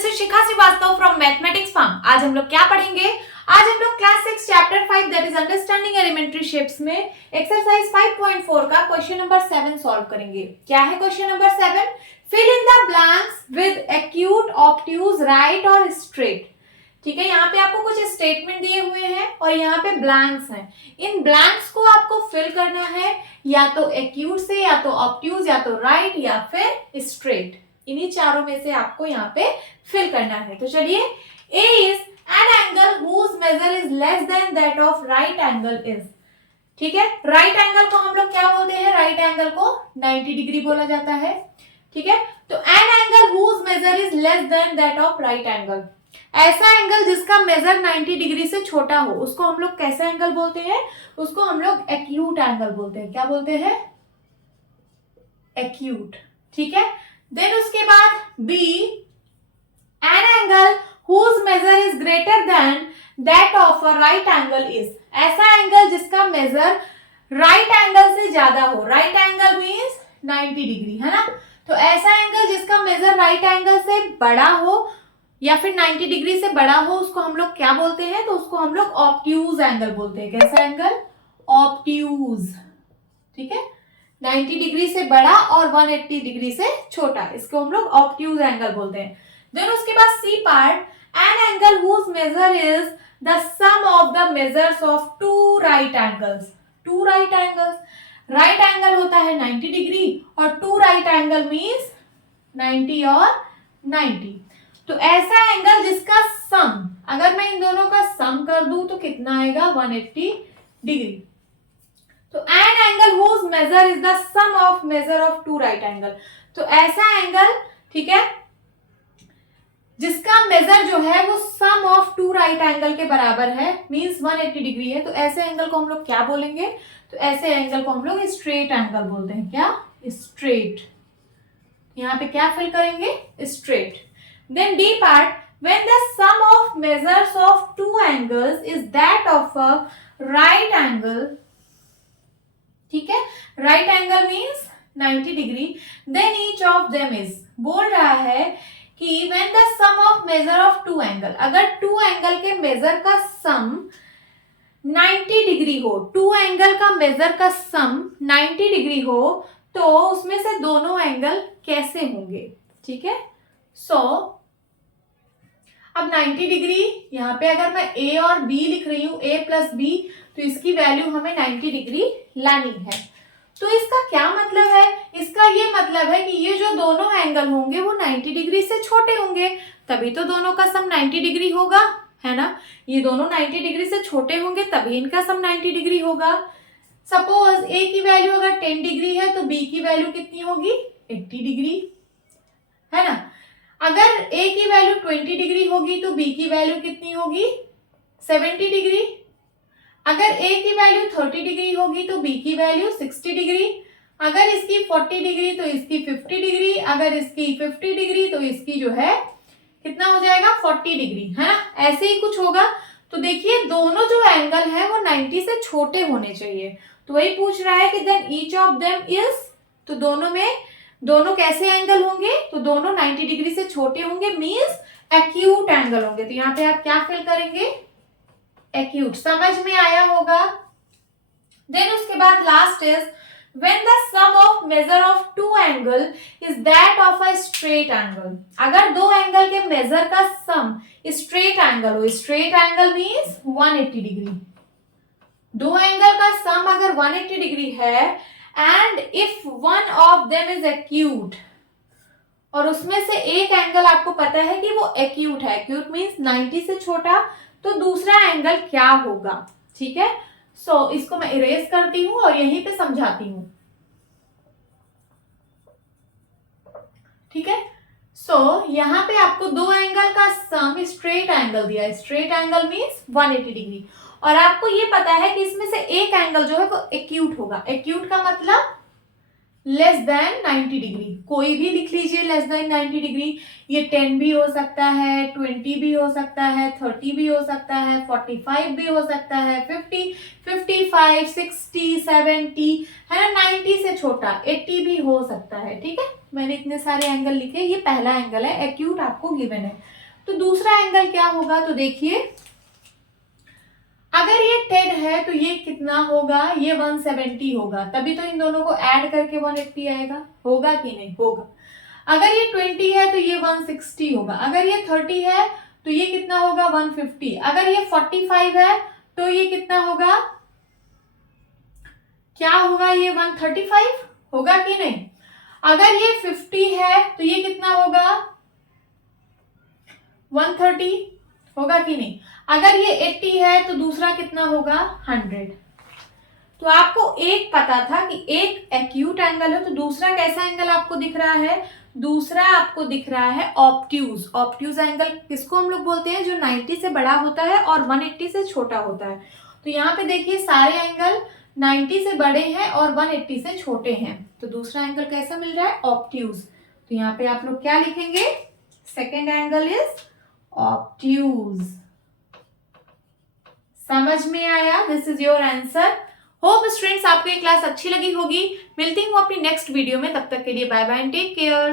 This is Shikha Srivastava from mathematics farm. आज हम लोग क्या पढ़ेंगे? आज हम लोग class 6 chapter 5 that is understanding elementary shapes में एक्सरसाइज 5.4 का क्वेश्चन नंबर 7 सॉल्व करेंगे। क्या है question number 7? Fill in the blanks with acute, obtuse, right और स्ट्रेट। ठीक है, यहाँ पे आपको कुछ स्टेटमेंट दिए हुए हैं और यहाँ पे ब्लैंक्स हैं। इन ब्लैंक्स को आपको फिल करना है या तो एक्यूट से, या तो ऑब्ट्यूज, या तो राइट, या फिर स्ट्रेट। इन्हीं चारों में से आपको यहाँ पे फिल करना है। तो चलिए, A is an angle whose measure is less than that of right angle is। ठीक है, राइट एंगल को हम लोग क्या बोलते हैं? राइट एंगल को 90 डिग्री बोला जाता है। ठीक है, तो an angle whose measure is less than that of right angle, ऐसा एंगल जिसका मेजर 90 डिग्री से छोटा हो, उसको हम लोग कैसा एंगल बोलते हैं? उसको हम लोग एक्यूट एंगल बोलते हैं। क्या बोलते हैं? एक्यूट। ठीक है, देन उसके बाद B, an angle whose measure is greater than that of a right angle is, ऐसा एंगल जिसका मेजर राइट एंगल से ज्यादा हो। राइट एंगल मीन्स 90 डिग्री, है ना? तो ऐसा एंगल जिसका मेजर राइट एंगल से बड़ा हो या फिर 90 डिग्री से बड़ा हो, उसको हम लोग क्या बोलते हैं? तो उसको हम लोग ऑब्ट्यूज एंगल बोलते हैं। कैसा एंगल? ऑब्ट्यूज। ठीक है, 90 डिग्री से बड़ा और 180 डिग्री से छोटा, इसको हम लोग ऑब्ट्यूज एंगल बोलते हैं। देन उसके बाद C part, an angle whose measure is the sum of the measures of two right angles. Two right angles, right angle होता है 90 डिग्री और टू राइट एंगल मीन्स 90 और 90। तो ऐसा एंगल जिसका सम, अगर मैं इन दोनों का सम कर दूं तो कितना आएगा? 180 डिग्री। तो an angle whose measure is the sum of measure of two right angle, तो ऐसा एंगल, ठीक है, जिसका मेजर जो है वो सम ऑफ टू राइट एंगल के बराबर है, मींस 180 डिग्री है। तो ऐसे एंगल को हम लोग क्या बोलेंगे? तो ऐसे एंगल को हम लोग स्ट्रेट एंगल बोलते हैं। क्या? स्ट्रेट। यहाँ पे क्या फिल करेंगे? Straight. Then D part, when the sum of measures of two angles is that of a right angle, ठीक है, right angle means 90 degree, then each of them is, बोल रहा है कि when the sum of measure of two angle, अगर two angle के measure का sum 90 degree हो, टू एंगल का मेजर का सम 90 डिग्री हो, तो उसमें से दोनों एंगल कैसे होंगे? ठीक है, सो अब 90 डिग्री, यहाँ पे अगर मैं A और B लिख रही हूँ, A प्लस B, तो इसकी वैल्यू हमें 90 डिग्री लानी है। तो इसका क्या मतलब है? इसका ये मतलब है कि ये जो दोनों एंगल होंगे वो 90 डिग्री से छोटे होंगे, तभी तो दोनों का सम 90 डिग्री होगा, है ना? ये दोनों 90 डिग्री से छोटे होंगे तभी इनका सम 90 डिग्री होगा। सपोज A की वैल्यू अगर 10 डिग्री है तो B की वैल्यू कितनी होगी? 80 डिग्री, है ना? अगर A की वैल्यू 20 डिग्री होगी तो B की वैल्यू कितनी होगी? 70 डिग्री। अगर A की वैल्यू 30 डिग्री होगी तो B की वैल्यू 60 डिग्री। अगर इसकी 40 डिग्री तो इसकी 50 डिग्री। अगर इसकी 50 डिग्री तो इसकी जो है कितना हो जाएगा? 40 डिग्री, है ना? ऐसे ही कुछ होगा। तो देखिए, दोनों जो एंगल है वो 90 से छोटे होने चाहिए। तो वही पूछ रहा है कि then each of them is, तो दोनों कैसे एंगल होंगे? तो दोनों 90 डिग्री से छोटे होंगे, मींस एक्यूट एंगल होंगे। तो यहाँ पे आप क्या फिल करेंगे? एक्यूट। समझ में आया होगा? देन उसके बाद last is when the sum of measure of two angle is that of a straight angle, अगर दो एंगल के मेजर का सम स्ट्रेट एंगल हो, स्ट्रेट एंगल मींस 180 डिग्री, दो एंगल का सम अगर 180 डिग्री है and if one of them is acute, और उसमें से एक एंगल आपको पता है कि वो एक्यूट है, एक्यूट मींस 90 से छोटा, तो दूसरा एंगल क्या होगा? ठीक है, सो इसको मैं इरेज करती हूं और यहीं पे समझाती हूं। ठीक है, सो यहाँ पे आपको दो एंगल का सम स्ट्रेट एंगल दिया है, स्ट्रेट एंगल मींस 180 डिग्री, और आपको ये पता है कि इसमें से एक एंगल जो है वो एक्यूट होगा। एक्यूट का मतलब लेस देन 90 डिग्री, कोई भी लिख लीजिए लेस देन 90 डिग्री। ये 10 भी हो सकता है, 20 भी हो सकता है, 30 भी हो सकता है, 45 भी हो सकता है, 50, 55, 60, 70 है ना, 90 से छोटा 80 भी हो सकता है। ठीक है, मैंने इतने सारे एंगल लिखे, ये पहला एंगल है, एक्यूट आपको गिवन है। तो दूसरा एंगल क्या होगा, तो देखिए अगर ये 10 है तो ये कितना होगा, ये 170 होगा, तभी तो इन दोनों को ऐड करके 180 आएगा, होगा कि नहीं, होगा। अगर ये 20 है तो ये 160 होगा, अगर ये 30 है तो ये कितना होगा, 150, अगर ये 45 है तो ये कितना होगा, क्या होगा, ये 135 होगा कि नहीं। अगर ये 50 है तो ये कितना होगा, 130 होगा कि नहीं। अगर ये 80 है तो दूसरा कितना होगा, 100। तो आपको एक पता था कि एक एक्यूट एंगल है, तो दूसरा कैसा एंगल आपको दिख रहा है, दूसरा आपको दिख रहा है ऑब्ट्यूज। ऑब्ट्यूज एंगल किसको हम लोग बोलते हैं, जो 90 से बड़ा होता है और 180 से छोटा होता है। तो यहाँ पे देखिए सारे एंगल 90 से बड़े हैं और 180 से छोटे हैं, तो दूसरा एंगल कैसा मिल रहा है, ऑब्ट्यूज। तो यहाँ पे आप लोग क्या लिखेंगे, सेकेंड एंगल इज ऑब्ट्यूज। समझ में आया, this is your answer. Hope students आपको ये क्लास अच्छी लगी होगी। मिलती हूँ अपनी नेक्स्ट वीडियो में, तब तक के लिए bye bye and take care.